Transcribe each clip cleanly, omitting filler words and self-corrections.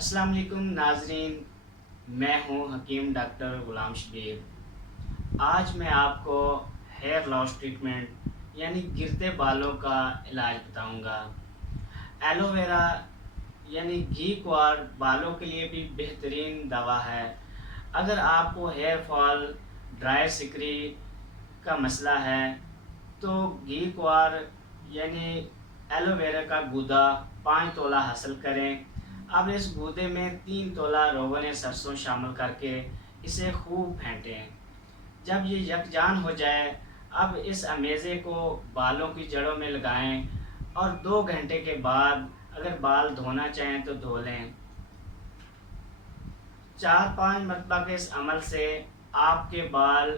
अस्सलाम वालेकुम नाजरीन, मैं हूं हकीम डॉक्टर ग़ुलाम शबीर। आज मैं आपको हेयर लॉस ट्रीटमेंट यानी गिरते बालों का इलाज बताऊंगा। एलोवेरा यानी घी क्वार बालों के लिए भी बेहतरीन दवा है। अगर आपको हेयर फॉल, ड्राई सिकरी का मसला है तो घी क्वार यानी एलोवेरा का गूदा 5 तोला हासिल करें। अब इस गूदे में 3 तोला रोगन सरसों शामिल करके इसे खूब फेंटें। जब ये यकजान हो जाए, अब इस अमेज़े को बालों की जड़ों में लगाएं और 2 घंटे के बाद अगर बाल धोना चाहें तो धो लें। 4-5 मरतबा के इस अमल से आपके बाल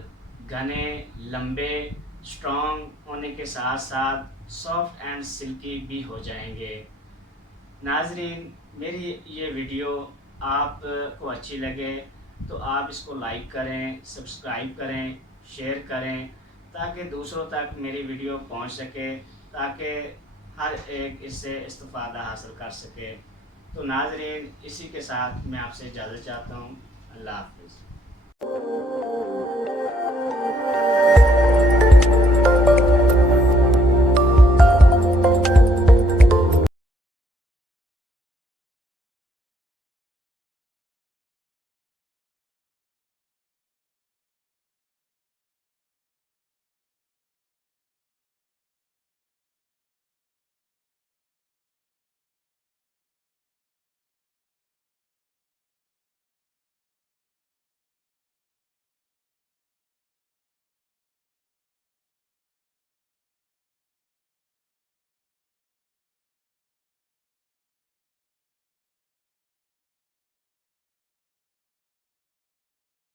घने, लंबे, स्ट्रॉन्ग होने के साथ साथ सॉफ्ट एंड सिल्की भी हो जाएंगे। नाजरीन, मेरी ये वीडियो आपको अच्छी लगे तो आप इसको लाइक करें, सब्सक्राइब करें, शेयर करें ताकि दूसरों तक मेरी वीडियो पहुंच सके, ताकि हर एक इससे इस्तिफ़ादा हासिल कर सके। तो नाजरीन, इसी के साथ मैं आपसे इजाज़त चाहता हूँ। अल्लाह हाफ़िज़।